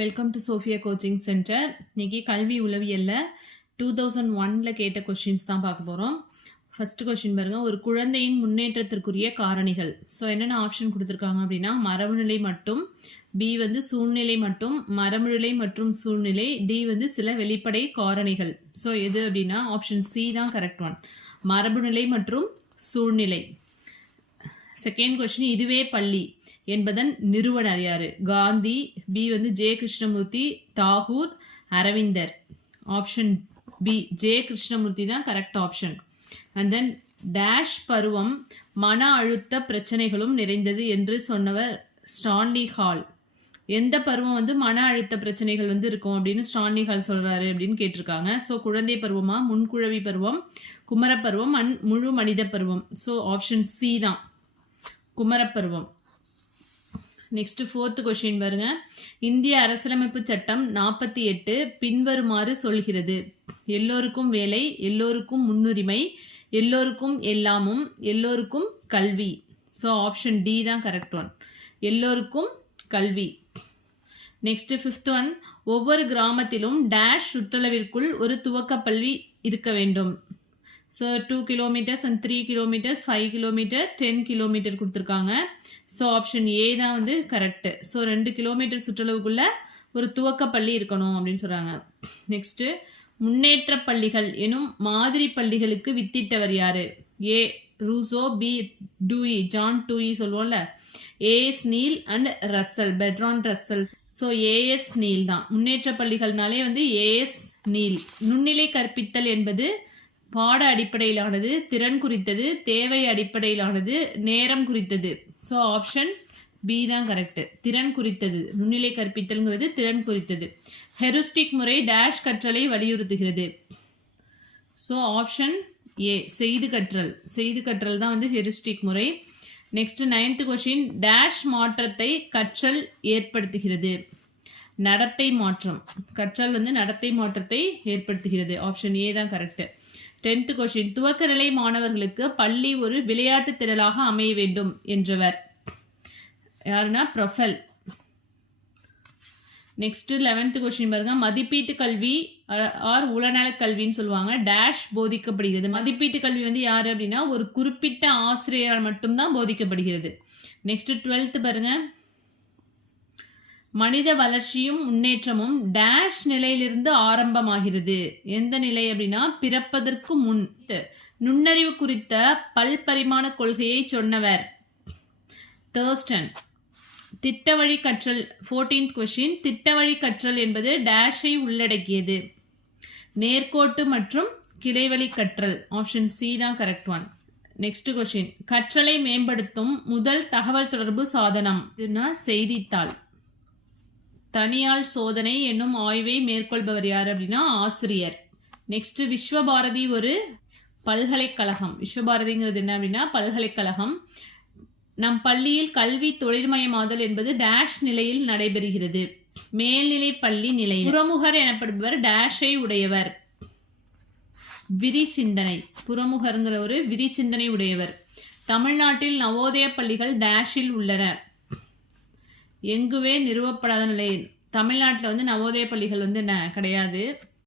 Welcome to Sophia coaching centre. இன்னைக்கு கல்வி உளவியல்ல 2001ல் கேட்ட கொஷின்ஸ் தான் பார்க்க போகிறோம். ஃபர்ஸ்ட் கொஷின் பாருங்க, ஒரு குழந்தையின் முன்னேற்றத்திற்குரிய காரணிகள். ஸோ என்னென்ன ஆப்ஷன் கொடுத்துருக்காங்க அப்படின்னா, மரபுநிலை மட்டும், பி வந்து சூழ்நிலை மட்டும், மரபுநிலை மற்றும் சூழ்நிலை, டி வந்து சில வெளிப்படை காரணிகள். ஸோ எது அப்படின்னா ஆப்ஷன் சி தான் கரெக்ட் ஒன், மரபுநிலை மற்றும் சூழ்நிலை. செகண்ட் கொஸ்டின், இதுவே பள்ளி என்பதன் நிறுவனர் யாரு? காந்தி, பி வந்து ஜே கிருஷ்ணமூர்த்தி, தாகூர், அரவிந்தர். ஆப்ஷன் பி ஜே கிருஷ்ணமூர்த்தி தான் correct option. And then dash பருவம் மன அழுத்த பிரச்சனைகளும் நிறைந்தது என்று சொன்னவர் ஸ்டான்லி ஹால். எந்த பருவம் வந்து மன அழுத்த பிரச்சனைகள் வந்து இருக்கும் அப்படின்னு ஸ்டான்லி ஹால் சொல்றாரு அப்படின்னு கேட்டிருக்காங்க. ஸோ குழந்தை பருவமா, முன்குழவி பருவம், குமரப்பருவம் அண்ட் முழு மனித பருவம். ஸோ ஆப்ஷன் சி தான் குமரப்பருவம். நெக்ஸ்ட் ஃபோர்த் கொஸ்டின் பாருங்க, இந்திய அரசியலமைப்பு சட்டம் 48 பின்வருமாறு சொல்கிறது: எல்லோருக்கும் வேலை, எல்லோருக்கும் முன்னுரிமை, எல்லோருக்கும் எல்லாமும், எல்லோருக்கும் கல்வி. ஸோ ஆப்ஷன் டி தான் கரெக்ட் ஒன், எல்லோருக்கும் கல்வி. நெக்ஸ்ட் ஃபிஃப்த் ஒன், ஒவ்வொரு கிராமத்திலும் டேஷ் சுற்றளவிற்குள் ஒரு துவக்க பள்ளி இருக்க வேண்டும். So 2 kilometres and 3 kilometres, 5 kilometre, 10 kilometre கொடுத்துருக்காங்க. ஸோ ஆப்ஷன் ஏ தான் வந்து கரெக்டு. ஸோ 2 கிலோமீட்டர் சுற்றளவுக்குள்ள ஒரு துவக்க பள்ளி இருக்கணும் அப்படின்னு சொல்கிறாங்க. நெக்ஸ்ட்டு, முன்னேற்ற பள்ளிகள் எனும் மாதிரி பள்ளிகளுக்கு வித்திட்டவர் யாரு? A Rousseau, B Dewey, John Dewey சொல்லுவோம்ல, A S Neill and Russell, Bertrand Russell. So A S Neill தான் முன்னேற்ற பள்ளிகள்னாலே வந்து ஏஎஸ் நீல். நுண்ணிலை கற்பித்தல் என்பது பாட அடிப்படையிலானது, திறன் குறித்தது, தேவை அடிப்படையிலானது, நேரம் குறித்தது. ஸோ ஆப்ஷன் பி தான் கரெக்ட், திறன் குறித்தது. நுண்ணிலை கற்பித்தல்ங்கிறது திறன் குறித்தது. ஹெருஸ்டிக் முறை டேஷ் கற்றலை வலியுறுத்துகிறது. ஸோ ஆப்ஷன் ஏ செய்து கற்றல். செய்து கற்றல் தான் வந்து ஹெருஸ்டிக் முறை. நெக்ஸ்ட் 9th கொஸ்டின், டேஷ் மாற்றத்தை கற்றல் ஏற்படுத்துகிறது. நடத்தை மாற்றம். கற்றல் வந்து நடத்தை மாற்றத்தை ஏற்படுத்துகிறது. ஆப்ஷன் ஏ தான் கரெக்ட். 10th கொஸ்டின், துவக்க நிலை மாணவர்களுக்கு பள்ளி ஒரு விளையாட்டு திடலாக அமைய வேண்டும் என்றவர் யாருன்னா ப்ரொஃபெல். நெக்ஸ்ட் 11th கொஸ்டின் பாருங்க, மதிப்பீட்டு கல்வி ஆர் உளநல கல்வின்னு சொல்லுவாங்க. டேஷ் போதிக்கப்படுகிறது. மதிப்பீட்டு கல்வி வந்து யாரு அப்படின்னா ஒரு குறிப்பிட்ட ஆசிரியரால் மட்டும்தான் போதிக்கப்படுகிறது. நெக்ஸ்ட் 12th பாருங்க, மனித வளர்ச்சியும் முன்னேற்றமும் டேஷ் நிலையிலிருந்து ஆரம்பமாகிறது. எந்த நிலை அப்படின்னா பிறப்பதற்கு முன். நுண்ணறிவு குறித்த பல்பரிமாண கொள்கையை சொன்னவர் தர்ஸ்டன். திட்டவழி கற்றல் 14th கொஸ்டின், திட்டவழி கற்றல் என்பது டேஷை உள்ளடக்கியது. நேர்கோட்டு மற்றும் கிளைவழி கற்றல். ஆப்ஷன் சி தான் கரெக்ட் ஒன். நெக்ஸ்ட் கொஸ்டின், கற்றலை மேம்படுத்தும் முதல் தகவல் தொடர்பு சாதனம் செய்தித்தாள். தனியால் சோதனை என்னும் ஆய்வை மேற்கொள்பவர் யார் அப்படின்னா ஆசிரியர். நெக்ஸ்ட், விஸ்வபாரதி ஒரு பல்கலைக்கழகம். விஸ்வபாரதிங்கிறது என்ன அப்படின்னா பல்கலைக்கழகம். நம் பள்ளியில் கல்வி தொழில்மயமாதல் என்பது டேஷ் நிலையில் நடைபெறுகிறது. மேல்நிலை பள்ளி நிலை. புறமுகர் எனப்படுபவர் டேஷை உடையவர். விரி சிந்தனை. புறமுகர்ங்கிற ஒரு விரி சிந்தனை உடையவர். தமிழ்நாட்டில் நவோதய பள்ளிகள் டேஷில் உள்ளன. எங்குவே நிறுவப்படாத நிலை. தமிழ்நாட்டில் வந்து நவோதய பள்ளிகள் வந்து என்ன கிடையாது.